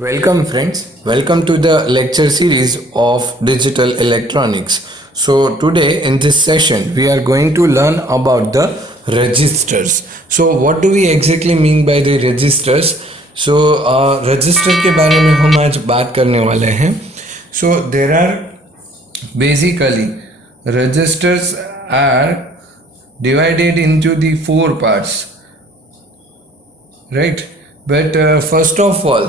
Welcome friends, welcome to the lecture series of digital electronics. So today in this session we are going to learn about the registers. So what do we exactly mean by the registers? So register के बारे में हम आज बात करने वाले हैं. So there are basically registers are divided into the four parts, right? But first of all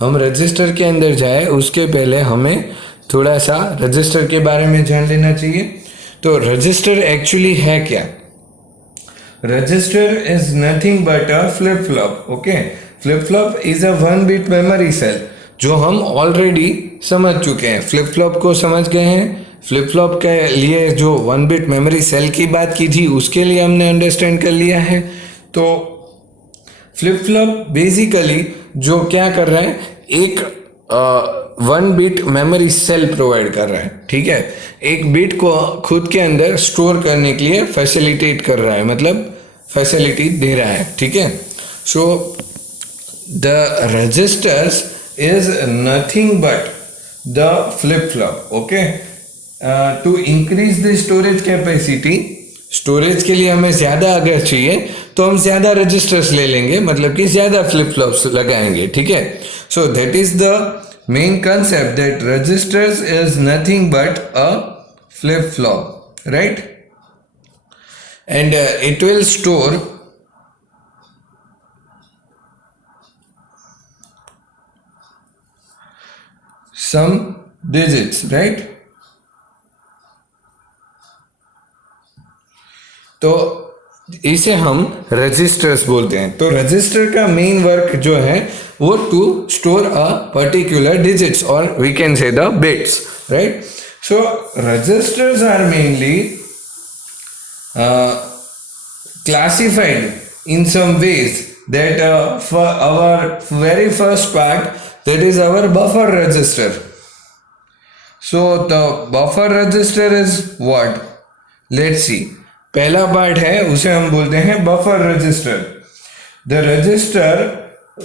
हम रजिस्टर के अंदर जाए उसके पहले हमें थोड़ा सा रजिस्टर के बारे में जान लेना चाहिए. तो रजिस्टर एक्चुअली है क्या? Register is nothing but a flip flop. Okay, flip flop is a 1 bit memory cell जो हम ऑलरेडी समझ चुके हैं. फ्लिप फ्लॉप को समझ गए हैं. फ्लिप फ्लॉप के लिए जो 1 बिट मेमोरी सेल की बात की थी उसके लिए हमने अंडरस्टैंड कर लिया है. तो फ्लिप फ्लॉप बेसिकली जो क्या कर रहा है, एक 1 बिट मेमोरी सेल प्रोवाइड कर रहा है. ठीक है, एक बिट को खुद के अंदर स्टोर करने के लिए फैसिलिटेट कर रहा है, मतलब फैसिलिटी दे रहा है. ठीक है, so the registers is nothing but the flip flop. Okay, to increase the storage capacity, storage के लिए हमें ज़्यादा अगर चाहिए तो हम ज़्यादा रजिस्टर्स ले लेंगे, मतलब कि ज़्यादा फ्लिप फ्लॉप्स लगाएंगे. ठीक है, so that is the main concept that registers is nothing but a flip flop, right? And it will store some digits, right? तो इसे हम रजिस्टर्स बोलते हैं. तो रजिस्टर का मेन वर्क जो है वो to store a particular digits और we can say the bits, right? So registers are mainly classified in some ways that for our very first part, that is our buffer register. So the buffer register is what? Let's see. पहला part है उसे हम बोलते हैं buffer register. The register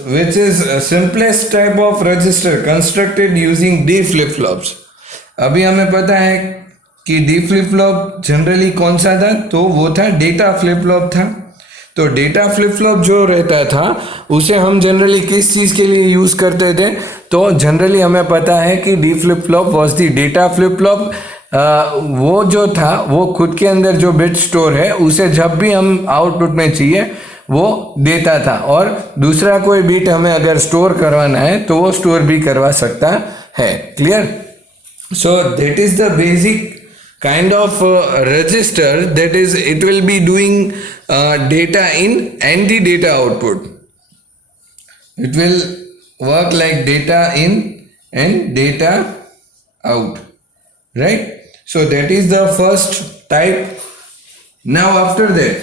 which is simplest type of register constructed using D flip flops. अभी हमें पता है कि डी फ्लिप फ्लॉप जनरली कौन सा था, तो वो था डेटा फ्लिप फ्लॉप था. तो डेटा फ्लिप फ्लॉप जो रहता था उसे हम जनरली किस चीज़ के लिए यूज़ करते थे? तो जनरली हमें पता है कि D flip flop was the data flip flop. वो जो था वो खुद के अंदर जो बिट स्टोर है उसे जब भी हम आउटपुट में चाहिए वो देता था, और दूसरा कोई बिट हमें अगर स्टोर करवाना है तो वो स्टोर भी करवा सकता है. Clear? So that is the basic kind of register, that is it will be doing data in and the data output. It will work like data in and data out, right? So that is the first type. Now after that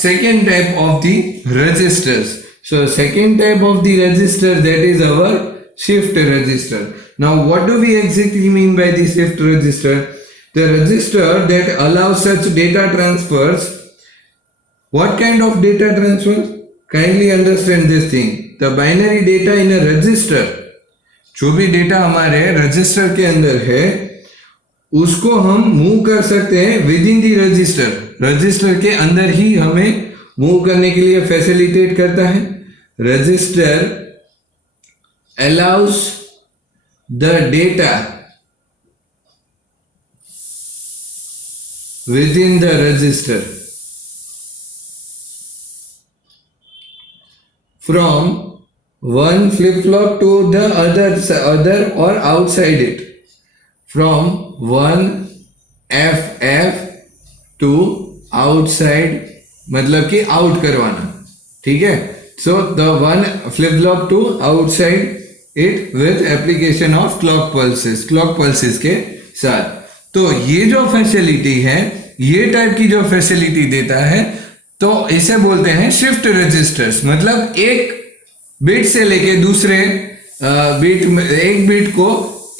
second type of the registers. So second type of the register, that is our shift register. Now what do we exactly mean by the shift register? The register that allows such data transfers. What kind of data transfer? Kindly understand this thing. The binary data in a register, जो भी data हमारे register के अंदर है उसको हम move कर सकते हैं with in the register. Register के अंदर ही हमें मूव करने के लिए फैसिलिटेट करता है. Register allows the data within the register from one flip-flop to the other or outside it, from one FF to outside, मतलब कि आउट करवाना. ठीक है, so the one flip-flop to outside it with application of clock pulses के साथ. तो ये जो फैसिलिटी है, ये टाइप की जो फैसिलिटी देता है, तो इसे बोलते हैं शिफ्ट रजिस्टर्स. मतलब एक बिट से लेके दूसरे बिट, एक बिट को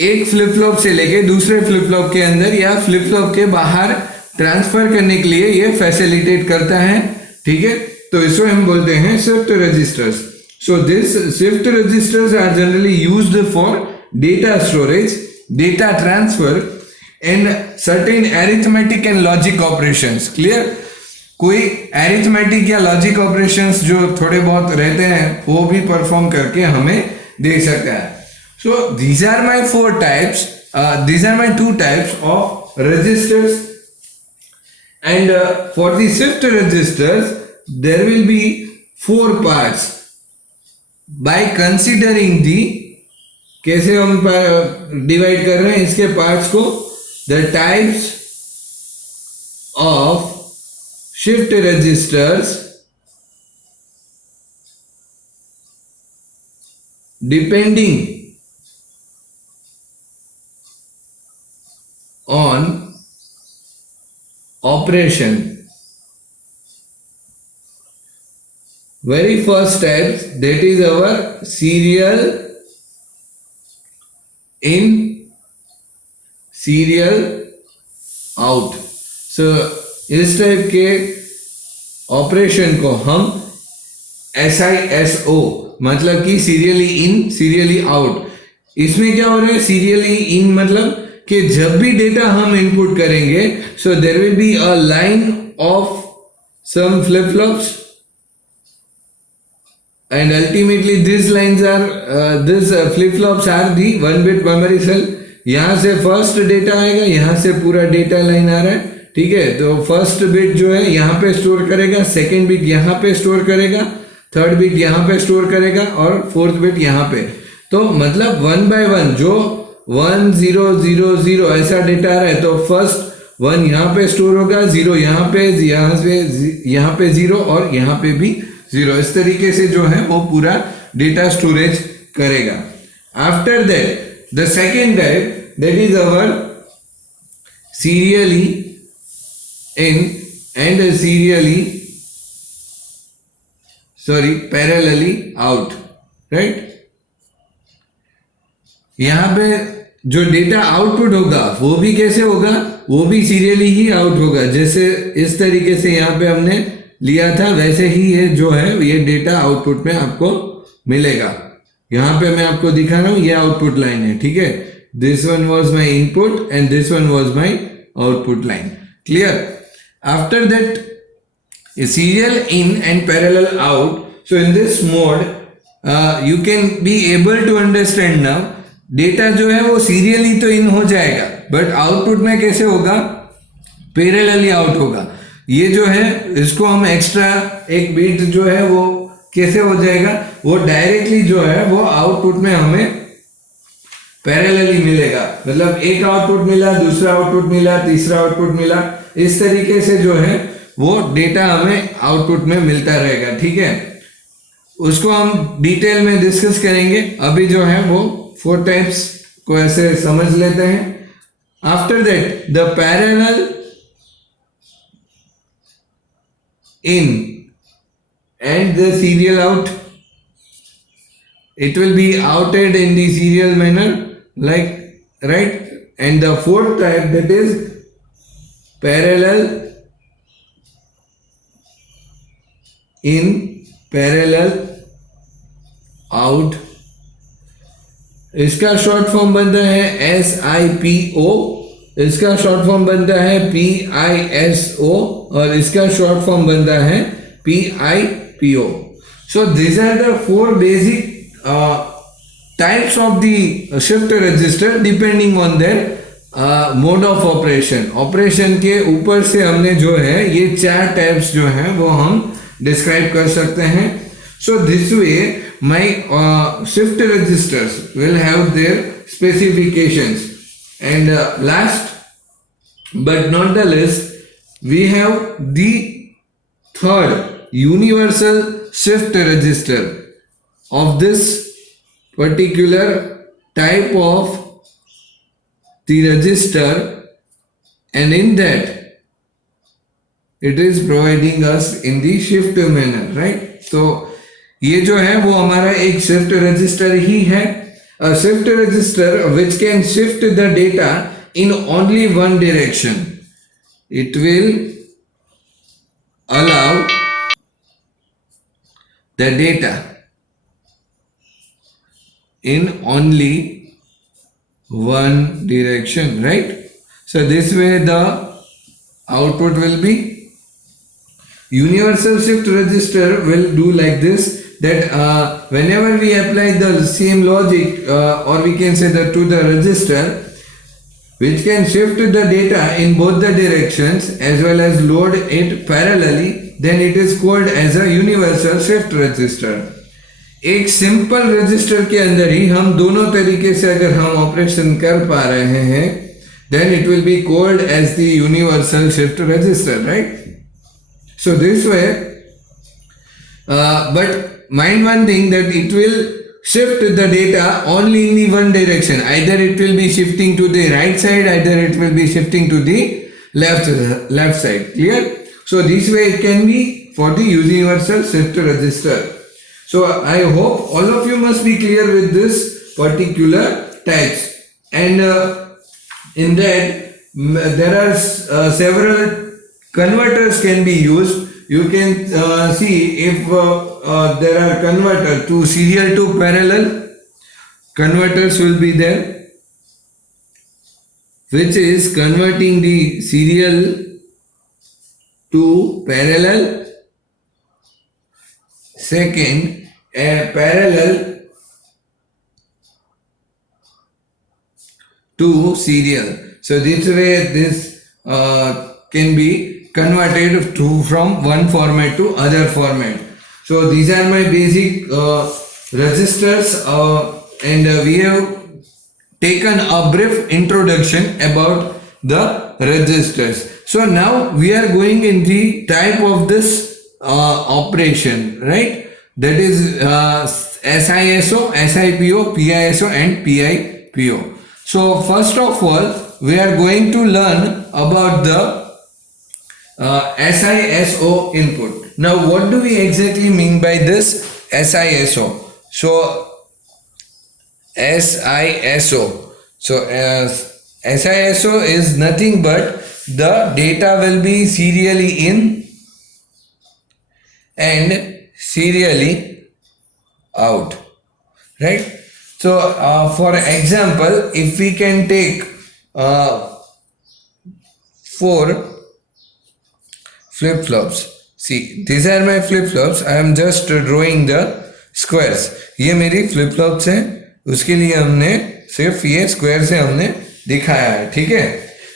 एक फ्लिप फ्लॉप से लेके दूसरे फ्लिप फ्लॉप के अंदर या फ्लिप फ्लॉप के बाहर ट्रांसफर करने के लिए ये फैसिलिटेट करता है. ठीक है, तो इसको हम बोलते हैं shift registers. So these shift registers are generally used for data storage, data transfer and certain arithmetic and logic operations. Clear? कोई arithmetic या logic operations जो थोड़े बहुत रहते हैं वो भी perform करके हमें दे सकता है. So these are my four types. These are my two types of registers. And for the shift registers, there will be four parts. By considering the कैसे हम डिवाइड कर रहे हैं इसके पार्ट्स को, the types of shift registers depending on operation. Very first type, that is our serial in, serial out. So इस type के operation को हम SISO मतलब कि सीरियली इन सीरियली आउट. इसमें क्या हो रहा है, सीरियली इन मतलब कि जब भी डेटा हम इनपुट करेंगे, so there will be a line of some flip flops and ultimately these lines are these flip flops are the 1-bit memory cell. यहाँ से फर्स्ट डेटा आएगा, यहाँ से पूरा डेटा लाइन आ रहा है. ठीक है, तो फर्स्ट बिट जो है यहाँ पे स्टोर करेगा, सेकेंड बिट यहाँ पे स्टोर करेगा, थर्ड बिट यहाँ पे स्टोर करेगा और फोर्थ बिट यहाँ पे. तो मतलब 1 by 1 जो 1 0 0 0 ऐसा डेटा आ रहा है, तो फर्स्ट 1 यहाँ पे स्टोर होगा, 0 यहाँ पे 0 और यहाँ पे भी 0. इस तरीके से जो है वो पूरा डेटा स्टोरेज करेगा. After that the second type, that is our serially in and parallelly out. Right, यहां पे जो डेटा आउटपुट होगा वो भी कैसे होगा, वो भी सीरियली ही आउट होगा. जैसे इस तरीके से यहाँ पे हमने लिया था वैसे ही ये जो है ये डेटा आउटपुट में आपको मिलेगा. यहां पे मैं आपको दिखा रहा हूं, ये आउटपुट लाइन है. ठीक है, this one was my input and this one was my output line. Clear? After that serial in and parallel out. So in this mode you can be able to understand now. Data जो है वो serially तो इन हो जाएगा, but output में कैसे होगा, parallelly out होगा. ये जो है इसको हम एक्स्ट्रा एक बीट जो है वो कैसे हो जाएगा, वो डायरेक्टली जो है वो आउटपुट में हमें पैरेलली मिलेगा. मतलब एक आउटपुट मिला, दूसरा आउटपुट मिला, तीसरा आउटपुट मिला, इस तरीके से जो है वो डेटा हमें आउटपुट में मिलता रहेगा. ठीक है, उसको हम डिटेल में डिस्कस करेंगे. अभी जो है वो 4 टाइप्स को ऐसे समझ लेते हैं. After that the parallel in and the serial out, it will be outed in the serial manner, like, right? And the fourth type, that is parallel in, parallel out. इसका शॉर्ट फॉर्म बनता है SIPO, इसका short form बनता है PISO और इसका short form बनता है PIPO. So these are the 4 basic types of the shift register depending on their mode of operation. Operation के ऊपर से हमने जो है ये 4 टाइप्स जो हैं वो हम डिस्क्राइब कर सकते हैं. So this way my shift registers will have their specifications. And last but not the least, we have the third universal shift register of this particular type of the register, and in that it is providing us in the shift manner, right? So ये जो है वो हमारा एक shift register ही है. A shift register which can shift the data in only one direction. It will allow the data in only one direction, right? So this way the output will be universal shift register will do like this, that whenever we apply the same logic or we can say that to the register which can shift the data in both the directions as well as load it parallelly, then it is called as a universal shift register. एक simple register के अंदर ही हम दोनों तरीके से अगर हम operation कर पा रहे हैं, then it will be called as the universal shift register, right? So this way, but mind one thing, that it will shift the data only in the one direction. Either it will be shifting to the right side, either it will be shifting to the left side. Clear? So this way it can be for the universal shift register. So I hope all of you must be clear with this particular text, and in that there are several converters can be used. You can see if there are converter to serial to parallel, converters will be there, which is converting the serial to parallel. Second, a parallel to serial. So this way this can be converted to from one format to other format. So these are my basic registers, and we have taken a brief introduction about the registers. So now we are going in the type of this operation, right? That is SISO, SIPO, PISO and PIPO. So first of all, we are going to learn about the SISO input. Now what do we exactly mean by this SISO? So SISO. So SISO is nothing but the data will be serially in and serially out, right? So for example, if we can take 4 flip-flops. See, these are my flip-flops. I am just drawing the squares. ये मेरी flip-flops हैं, उसके लिए हमने सिर्फ ये square से हमने दिखाया है, ठीक है?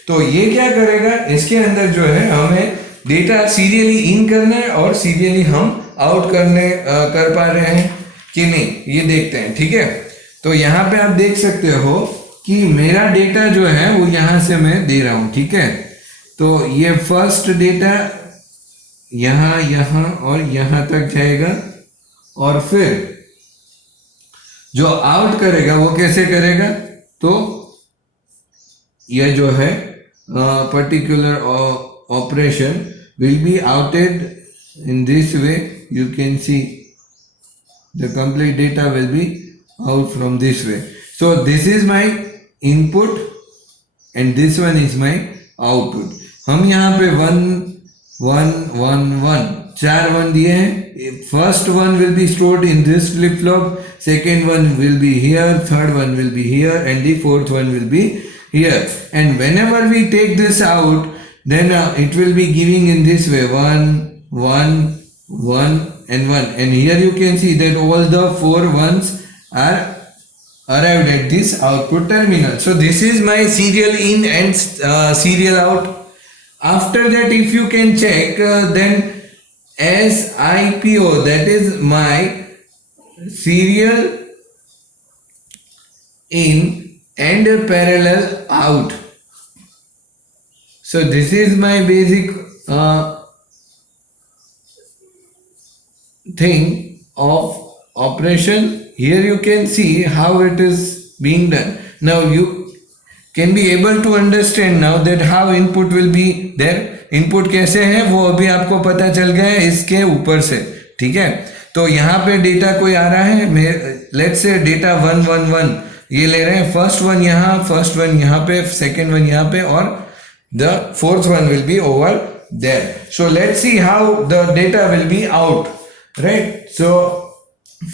तो ये क्या करेगा, इसके अंदर जो है हमें डेटा सीरियली इन करना है और सीरियली हम आउट कर पा रहे हैं कि नहीं, ये देखते हैं, ठीक है? तो यहाँ पे आप देख सकते हो कि मेरा डेटा जो है वो यहाँ से मैं दे रहा हूँ, ठीक है? तो ये फर्स्ट डेटा यहाँ, यहाँ और यहाँ तक जाएगा, और फिर जो आउट करेगा वो कैसे करेगा, तो ये जो है particular operation will be outed in this way. You can see the complete data will be out from this way. So this is my input and this one is my output. हम यहाँ पे 1 1 1 1 4 1 दिए हैं. First one will be stored in this flip flop, second one will be here, third one will be here, and the fourth one will be here. And whenever we take this out, then it will be giving in this way 1 1 1 and 1, and here you can see that all the 4 ones are arrived at this output terminal. So this is my serial in and serial out. After that, if you can check, then SIPO, that is my serial in and parallel out. So this is my basic thing of operation. Here you can see how it is being done. Now you can be able to understand now that how input will be there. Input कैसे है वो अभी आपको पता चल गया है इसके ऊपर से, ठीक है? तो यहाँ पे डेटा कोई आ रहा है, लेट्स से डेटा 1 1 1 ये ले रहे हैं. फर्स्ट वन यहाँ पे, सेकेंड वन यहाँ पे, और the fourth one will be over there. So let's see how the data will be out, right? So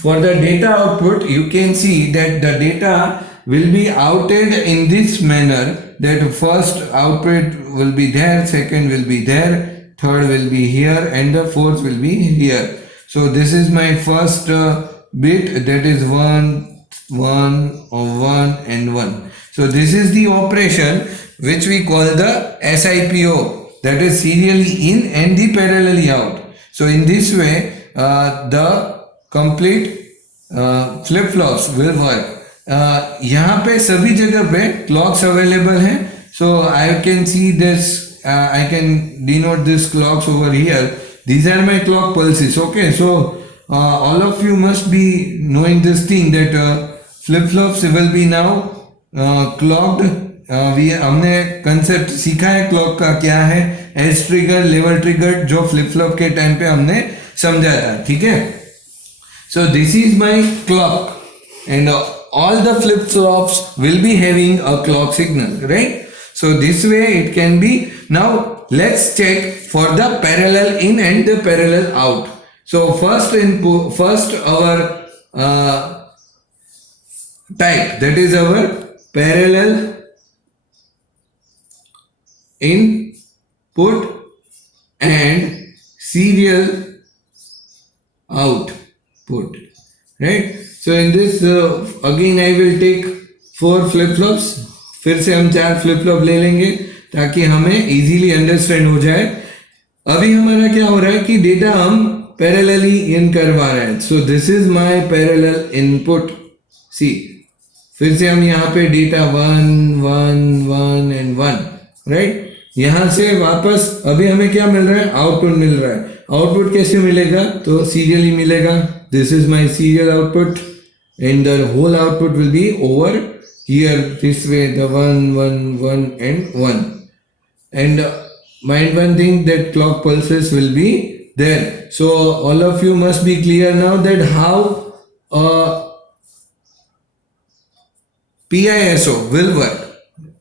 For the data output, you can see that the data will be outed in this manner, that first output will be there, second will be there, third will be here, and the fourth will be here. So this is my first bit, that is 1 1 or 1 and 1. So this is the operation which we call the SIPO, that is serially in and the parallelly out. So in this way the complete flip flops will work. यहाँ पे सभी जगह पे clocks available हैं. So I can see this, I can denote this clocks over here. These are my clock pulses. Okay, so all of you must be knowing this thing that flip-flops will be now clocked. हमने concept सीखा है clock का क्या है, edge trigger, level trigger, जो flip flop के time पे हमने समझा था. ठीक है. So this is my clock, and all the flip-flops will be having a clock signal, right? So this way it can be. Now let's check for the parallel in and the parallel out. So first input, first our type, that is our parallel input and serial output, right? So in this again I will take 4 flip-flops. फिर से हम 4 flip-flop ले लेंगे ताकि हमें easily understand हो जाए. अभी हमारा क्या हो रहा है कि डेटा हम parallelly in करवा रहे हैं. So this is my parallel input. See, फिर से हम यहाँ पे डेटा 1 1 1 and 1, right? यहाँ से वापस अभी हमें क्या मिल रहा है, आउटपुट मिल रहा है. आउटपुट कैसे मिलेगा, तो सीरियली मिलेगा. This is my serial output, and the whole output will be over here this way, the 1 1 1 and 1. And mind one thing, that clock pulses will be there. So all of you must be clear now that how PISO will work.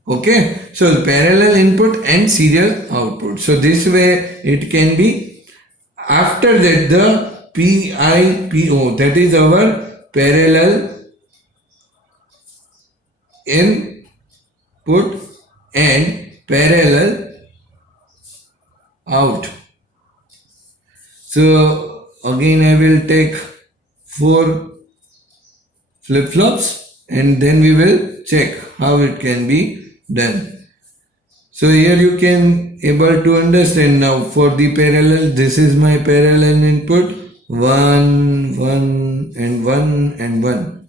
Okay, so parallel input and serial output. So this way it can be. After that, the PIPO, that is our parallel input and parallel out. So again I will take 4 flip-flops and then we will check how it can be done. So here you can able to understand now. For the parallel, this is my parallel input, 1 1 and 1 and 1.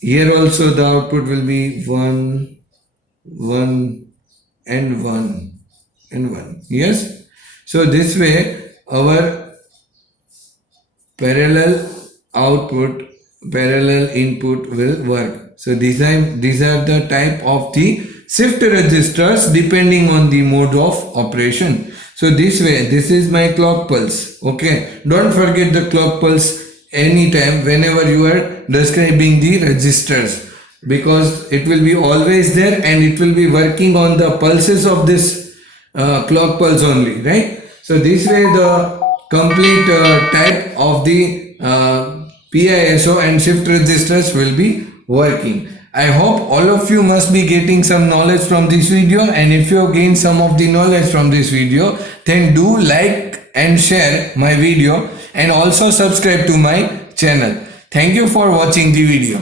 Here also the output will be 1 1 and 1 and 1. Yes. So this way our parallel output, parallel input will work. So these are the type of the shift registers depending on the mode of operation. So this way, this is my clock pulse. Okay, don't forget the clock pulse anytime whenever you are describing the registers, because it will be always there and it will be working on the pulses of this clock pulse only, right? So this way the complete type of the PISO and shift registers will be working. I hope all of you must be getting some knowledge from this video, and if you gain some of the knowledge from this video, then do like and share my video and also subscribe to my channel. Thank you for watching the video.